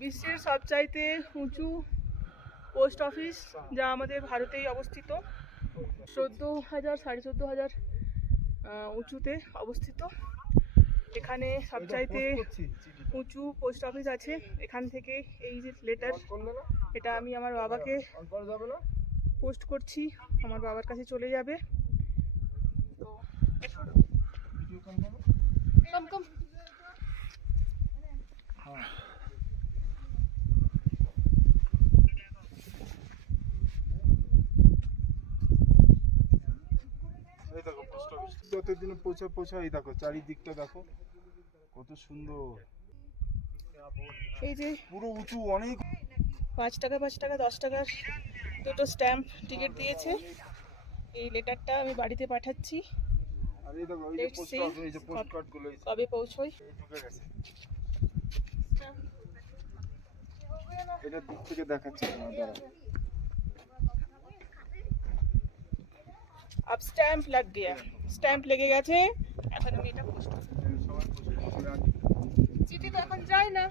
বিশ্বের সবচাইতে উঁচু পোস্ট অফিস, যা আমাদের ভারতেই অবস্থিত। 14,000 14,500 উঁচুতে অবস্থিত। এখানে সবচাইতে উঁচু পোস্ট অফিস আছে। এখান থেকে এই যে লেটার, এটা আমি আমার বাবাকে পোস্ট করছি, আমার বাবার কাছে চলে যাবে। তো কম কম যতদিনে পৌঁছা এই দেখো চারিদিকটা দেখো কত সুন্দর। এই যে পুরো উঁচু অনেক। 5 টাকা 5 টাকা 10 টাকার দুটো স্ট্যাম্প টিকিট দিয়েছে। এই লেটারটা আমি বাড়িতে পাঠাচ্ছি। আর এই দেখো এই যে পোস্টকার্ড গুলো কবে পৌঁছয়। ঢুকে গেছে। এটা দিক থেকে দেখাচ্ছে না দাঁড়া। अब स्टैम्प लग गया, স্ট্যাম্প লেগে গেছে। এখন আমি এটা পোস্ট করব। চিঠি তো এখন যায় না।